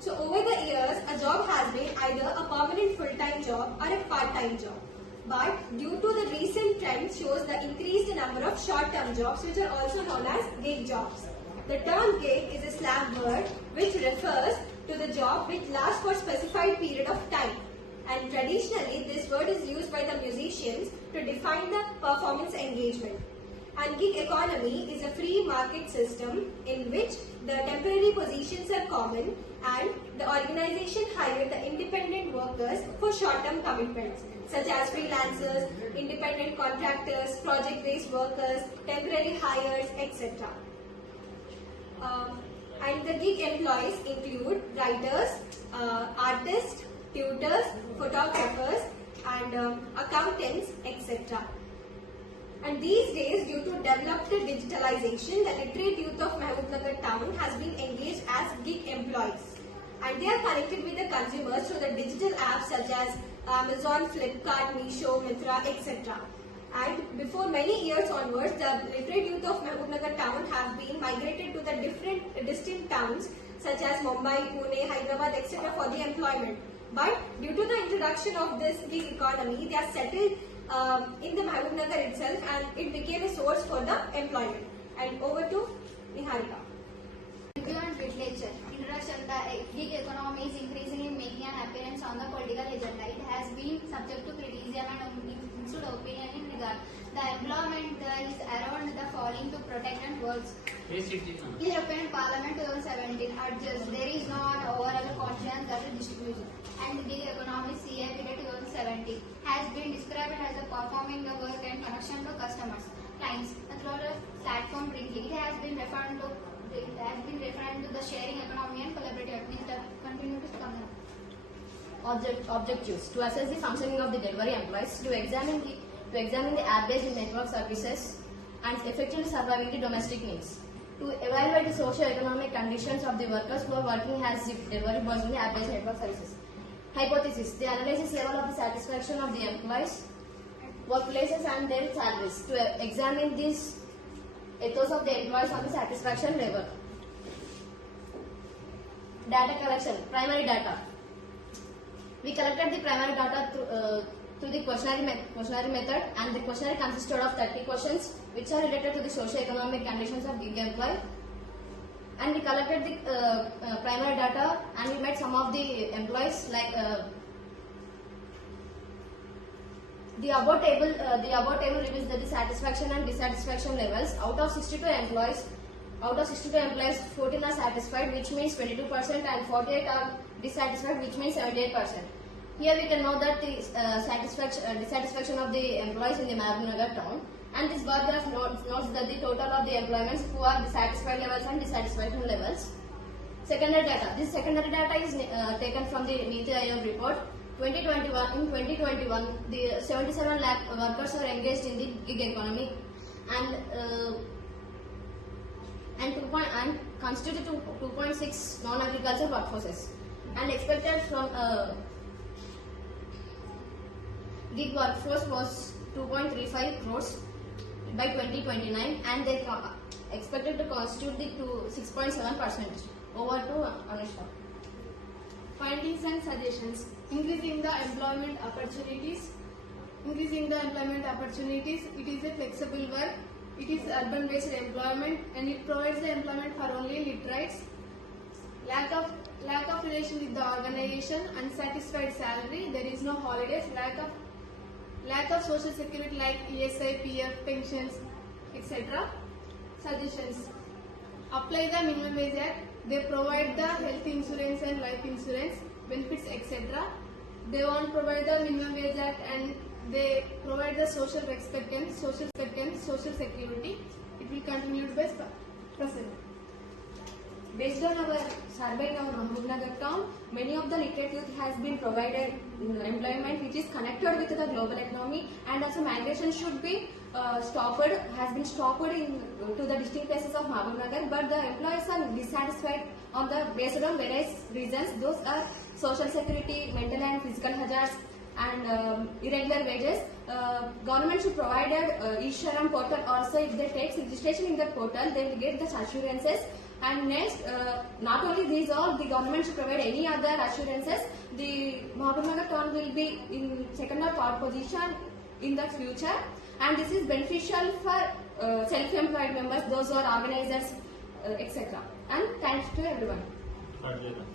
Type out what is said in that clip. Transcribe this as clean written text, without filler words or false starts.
So over the years, a job has been either a permanent full-time job or a part-time job. But due to the recent trend shows the increased number of short-term jobs, which are also known as gig jobs. The term gig is a slang word which refers to the job which lasts for a specified period of time. And traditionally, this word is used by the musicians to define the performance engagement. And gig economy is a free market system in which the temporary positions are common and the organization hire the independent workers for short-term commitments such as freelancers, independent contractors, project-based workers, temporary hires, etc. And the gig employees include writers, artists, tutors, photographers and accountants, etc. And these days, due to developed digitalization, the literate youth of Mahbubnagar town has been engaged as gig employees. And they are connected with the consumers through the digital apps such as Amazon, Flipkart, Meesho, Myntra, etc. And before many years onwards, the literate youth of Mahbubnagar town have been migrated to the distant towns such as Mumbai, Pune, Hyderabad, etc. for the employment. But due to the introduction of this gig economy, they are settled in the Mahbubnagar itself and it became a source for the employment. And over to Niharika. Review and literature. Introduction. The gig economy is increasingly making an appearance on the political agenda. It has been subject to criticism and mixed opinion in regard. The employment is around the falling to protect and works. European Parliament 2017 adjusts there is no overall confidence that the distribution. And the gig economy CA period 2017 has been described as a performing the work and connection to customers, clients, through a platform bringing. It has been referred to the sharing economy and collaborative. Continue to come on. Objectives: to assess the functioning of the delivery employees, to examine the app-based network services and effectively surviving the domestic needs, to evaluate the socio-economic conditions of the workers who are working as the delivery boys in the app-based network services. Hypothesis: the analysis level of the satisfaction of the employees, workplaces and their salaries, to examine these ethos of the employees on the satisfaction level. Data collection: primary data. We collected the primary data through the questionnaire method, and the questionnaire consisted of 30 questions which are related to the socio-economic conditions of gig employee. And we collected the primary data and we met some of the employees like the above table reveals the satisfaction and dissatisfaction levels. Out of 62 employees, 14 are satisfied, which means 22%, and 48 are dissatisfied, which means 78%. Here we can know that the dissatisfaction of the employees in the Mahbubnagar town, and this bar graph notes that the total of the employments who are the satisfied levels and dissatisfaction levels. Secondary data. This secondary data is taken from the Niti Aayog report. 2021. In 2021, the 77 lakh workers are engaged in the gig economy, and constitute 2.6 non-agricultural workforces. And expected from gig workforce was 2.35 crores by 2029, and they expected to constitute the 6.7%. Over to Anushka. Findings and suggestions. Increasing the employment opportunities. It is a flexible work. It is urban-based employment, and it provides the employment for only literates. Lack of relation with the organization, unsatisfied salary, there is no holidays, lack of social security like ESI, PF, pensions, etc. Suggestions. Apply the Minimum Wage Act. They provide the health insurance and life insurance, benefits, etc. They won't provide the Minimum Wage Act, and they provide the social expectancy, social security. It will continue by present. Based on our survey in our Mahbubnagar town, many of the literate youth has been provided employment which is connected with the global economy, and also migration should be has been stopped to the distinct places of Mahbubnagar, but the employees are dissatisfied based on various reasons. Those are social security, mental and physical hazards, and irregular wages. Government should provide a e-Shram portal also. If they take registration in the portal, they will get the assurances And next, not only these all, the government should provide any other assurances. The Mahabubnagar town will be in second or third position in the future, and this is beneficial for self-employed members, those who are organizers, etc. And thanks to everyone.